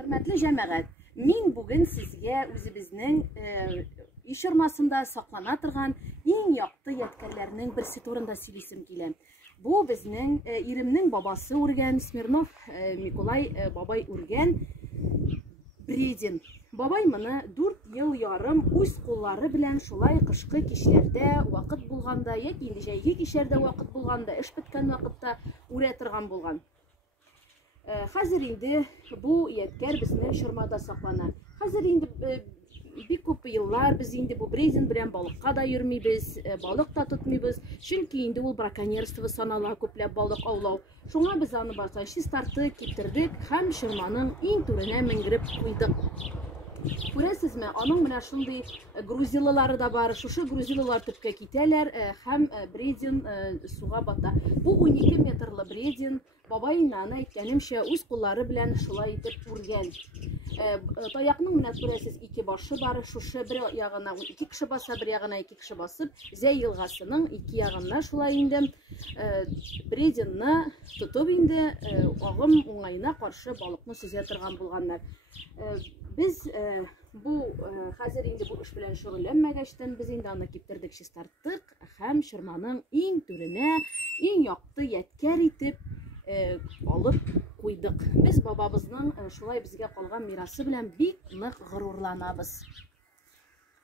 Hörmәтле җәмәгать, мин бүген сезгә үзебезнең ишармасында саклана торган иң якты ядкәрләрнең берсе турында сөйлисем килә. Бу безнең иремнең бабасы үргән, Смирнов Миколай бабай үргән бредин. Бабай моны 4 ел ярым үз куллары белән шулай кышкы кичләрдә вакыт булганда, яки инде җәйге кичләрдә вакыт булганда, эш беткән вакытта үрә торган булган. Хәзер инде бу ядкәр безнең шырмада саклана. Хәзер инде бик күп еллар без инде бу бредин белән балыкка да йөрмибез, балык та тотмыйбыз. Чөнки инде ул браконьерство санала, күпләп балык аулау. Шуңа без аны барса чистартып киптердек һәм шырманың иң түренә менгереп куйдык. Күрәсезме, аның менә шундый грузилылары да бар. Шушы грузилылар төпкә китәләр һәм бредин суга бата. Бу 12 метрлы бредин. Бабай аны әйткәнемчә үз куллары белән шулай итеп үргән. Таякның менә күрәсез 2 башы бар. Шушы бер ягына 2 кеше баса, бер ягына 2 кеше басып, Зәй елгасының 2 ягына шулай инде брединны тотып инде агым уңайына каршы балыкны сөзә торган булганнар. Biz bu хәзер инде бу эш белән шөгыльләнмәгәчтән без инде аны киптердек, чистарттык һәм шырманың иң түренә, иң якты ядкәр итеп алып куйдык. Без бабабызның шулай безгә калган мирасы белән бик нык горурланабыз.